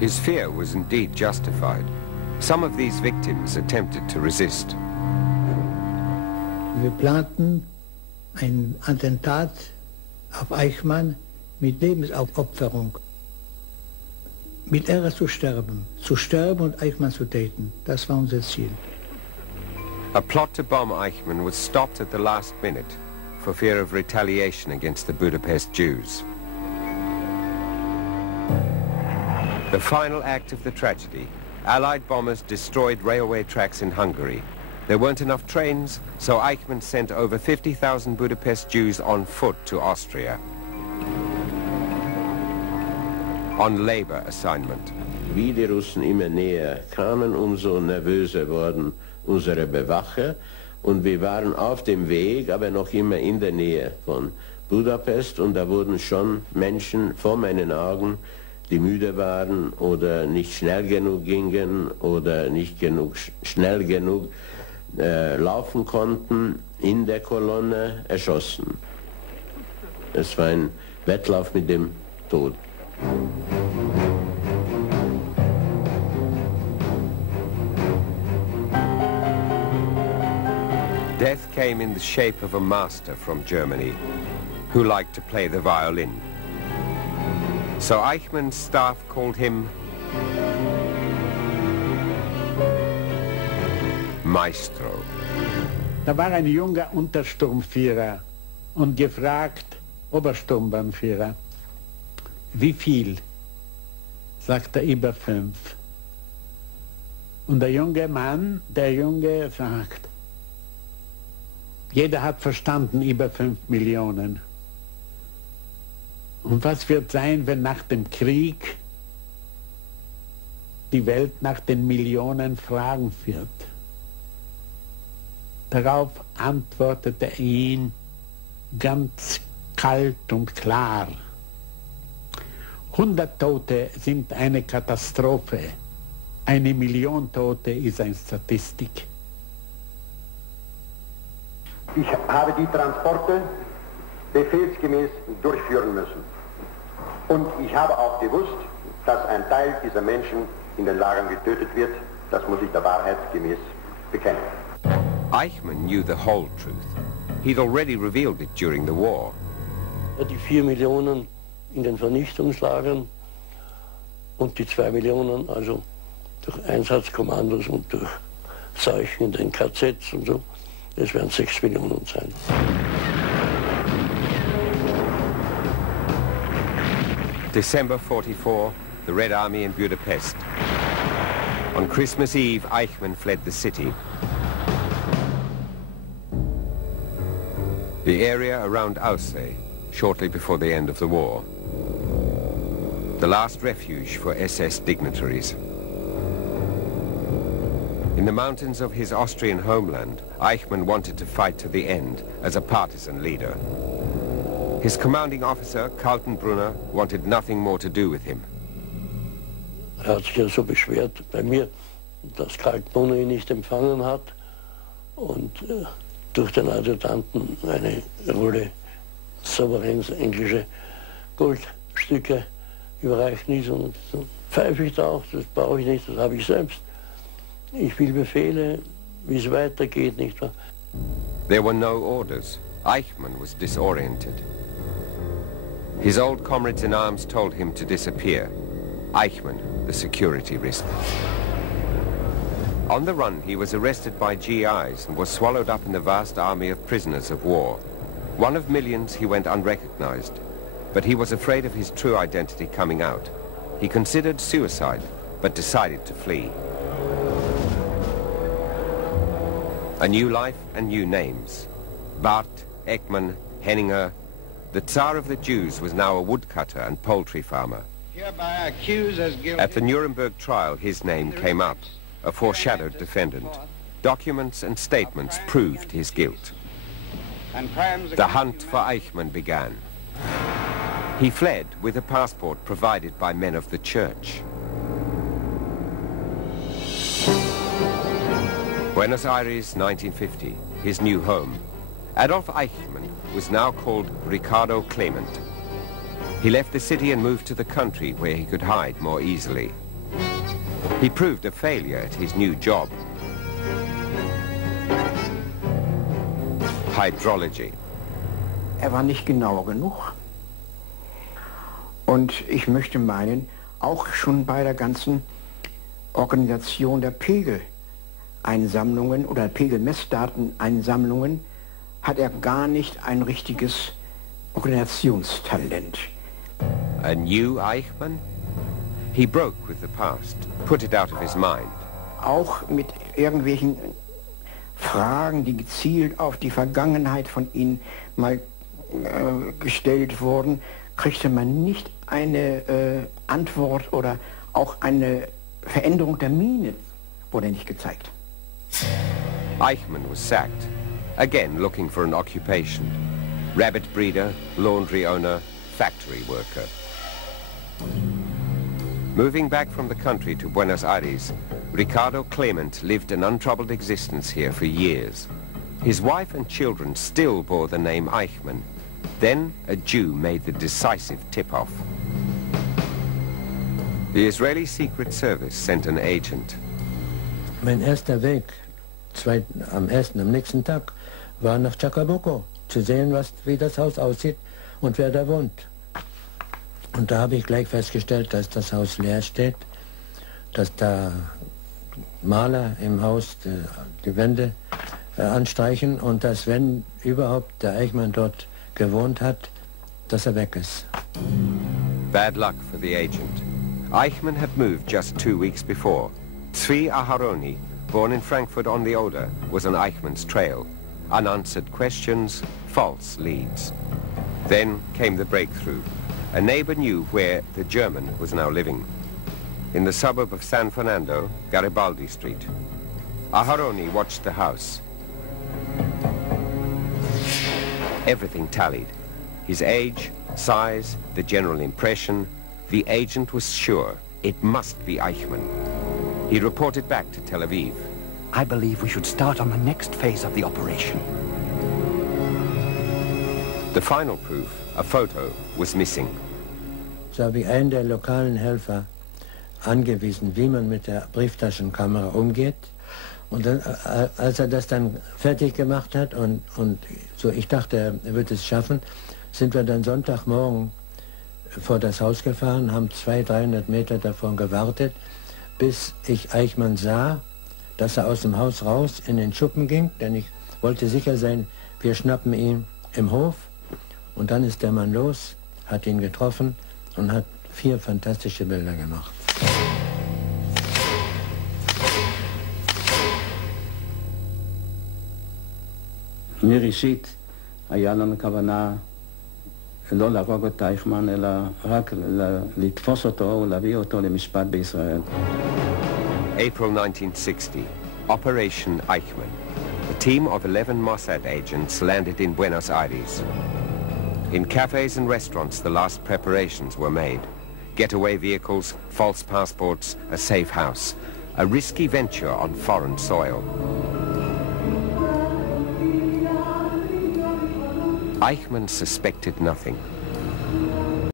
His fear was indeed justified. Some of these victims attempted to resist. Wir planten ein Attentat auf Eichmann mit Lebensaufopferung. Mit Ehre zu sterben und Eichmann zu töten. Das war unser Ziel. A plot to bomb Eichmann was stopped at the last minute for fear of retaliation against the Budapest Jews. The final act of the tragedy, Allied bombers destroyed railway tracks in Hungary. There weren't enough trains, so Eichmann sent over 50,000 Budapest Jews on foot to Austria. On labor assignment. Wie die Russen immer näher kamen, umso nervöser wurden unsere Bewacher. Und wir waren auf dem Weg, aber noch immer in der Nähe von Budapest. Und da wurden schon Menschen vor meinen Augen, die müde waren oder nicht schnell genug gingen oder nicht schnell genug laufen konnten, in der Kolonne erschossen. Es war ein Wettlauf mit dem Tod. Death came in the shape of a master from Germany who liked to play the violin. So Eichmann's staff called him Maestro. Da war ein junger Untersturmführer und gefragt, Obersturmbannführer, wie viel? Sagt er, über 5. Und der Junge sagt, jeder hat verstanden, über 5 Millionen. Und was wird sein, wenn nach dem Krieg die Welt nach den Millionen fragen wird? Darauf antwortete er ihn ganz kalt und klar. 100 Tote sind eine Katastrophe. 1 Million Tote ist eine Statistik. Ich habe die Transporte befehlsgemäß durchführen müssen. Und ich habe auch gewusst, dass ein Teil dieser Menschen in den Lagern getötet wird. Das muss ich der Wahrheit gemäß bekennen. Eichmann knew the whole truth. He'd already revealed it during the war. Die 4 Millionen in den Vernichtungslagern und die 2 Millionen, also durch Einsatzkommandos und durch Seuchen in den KZs und so, das werden 6 Millionen sein. December 44, the Red Army in Budapest. On Christmas Eve, Eichmann fled the city. The area around Aussee, shortly before the end of the war. The last refuge for SS dignitaries. In the mountains of his Austrian homeland, Eichmann wanted to fight to the end as a partisan leader. His commanding officer, Kaltenbrunner, wanted nothing more to do with him. Hat sich ja so beschwert bei mir, dass Kaltenbrunner ihn nicht empfangen hat und durch den Adjutanten eine Rolle souveräns englische Goldstücke überreicht ist. Und so pfeife ich da auch, das brauche ich nicht, das habe ich selbst. Ich will Befehle, wie es weitergeht, nicht wahr? There were no orders. Eichmann was disoriented. His old comrades in arms told him to disappear. Eichmann, the security risk. On the run, he was arrested by GIs and was swallowed up in the vast army of prisoners of war. One of millions, he went unrecognized, but he was afraid of his true identity coming out. He considered suicide, but decided to flee. A new life and new names. Barth, Ekman, Henninger. The Tsar of the Jews was now a woodcutter and poultry farmer. At the Nuremberg trial, his name came up, a foreshadowed defendant. Documents and statements proved his guilt. The hunt for Eichmann began. He fled with a passport provided by men of the church. Buenos Aires, 1950, his new home. Adolf Eichmann was now called Ricardo Clement. He left the city and moved to the country where he could hide more easily. He proved a failure at his new job. Hydrology. War nicht genau genug. Und ich möchte meinen, auch schon bei der ganzen Organisation der Pegeleinsammlungen oder Pegelmessdateneinsammlungen hat gar nicht ein richtiges Organisationstalent. A new Eichmann? He broke with the past, put it out of his mind. Auch mit irgendwelchen Fragen, die gezielt auf die Vergangenheit von ihm mal gestellt wurden, kriegte man nicht eine Antwort oder auch eine Veränderung der Miene wurde nicht gezeigt. Eichmann was sacked, again looking for an occupation. Rabbit breeder, laundry owner, factory worker. Moving back from the country to Buenos Aires, Ricardo Clement lived an untroubled existence here for years. His wife and children still bore the name Eichmann. Then a Jew made the decisive tip-off. The Israeli Secret Service sent an agent. Mein erster Weg, am nächsten Tag, war nach Chacabuco, zu sehen, wie das Haus aussieht und wer da wohnt. Und da habe ich gleich festgestellt, dass das Haus leer steht, dass da Maler im Haus die Wände anstreichen und dass, wenn überhaupt der Eichmann dort gewohnt hat, dass er weg ist. Bad luck for the agent. Eichmann had moved just 2 weeks before. C.I.A, born in Frankfurt on the Oder, was on Eichmann's trail. Unanswered questions, false leads. Then came the breakthrough. A neighbor knew where the German was now living. In the suburb of San Fernando, Garibaldi Street. Aharoni watched the house. Everything tallied. His age, size, the general impression. The agent was sure it must be Eichmann. He reported back to Tel Aviv. I believe we should start on the next phase of the operation. The final proof, a photo, was missing. So habe ich einen der lokalen Helfer angewiesen, wie man mit der Brieftaschenkamera umgeht. Und dann, als er das dann fertig gemacht hat und so, ich dachte, er wird es schaffen, sind wir dann Sonntagmorgen vor das Haus gefahren, haben 200-300 Meter davon gewartet, bis ich Eichmann sah, dass er aus dem Haus raus in den Schuppen ging, denn ich wollte sicher sein, wir schnappen ihn im Hof. Und dann ist der Mann los, hat ihn getroffen und hat 4 fantastische Bilder gemacht. מראשית היה לנו כוונה לא להרוג את אייכמן, אלא רק לתפוס אותו ולהביא אותו למשפט בישראל. April 1960, Operation Eichmann. A team of 11 Mossad agents landed in Buenos Aires. In cafes and restaurants, the last preparations were made. Getaway vehicles, false passports, a safe house. A risky venture on foreign soil. Eichmann suspected nothing.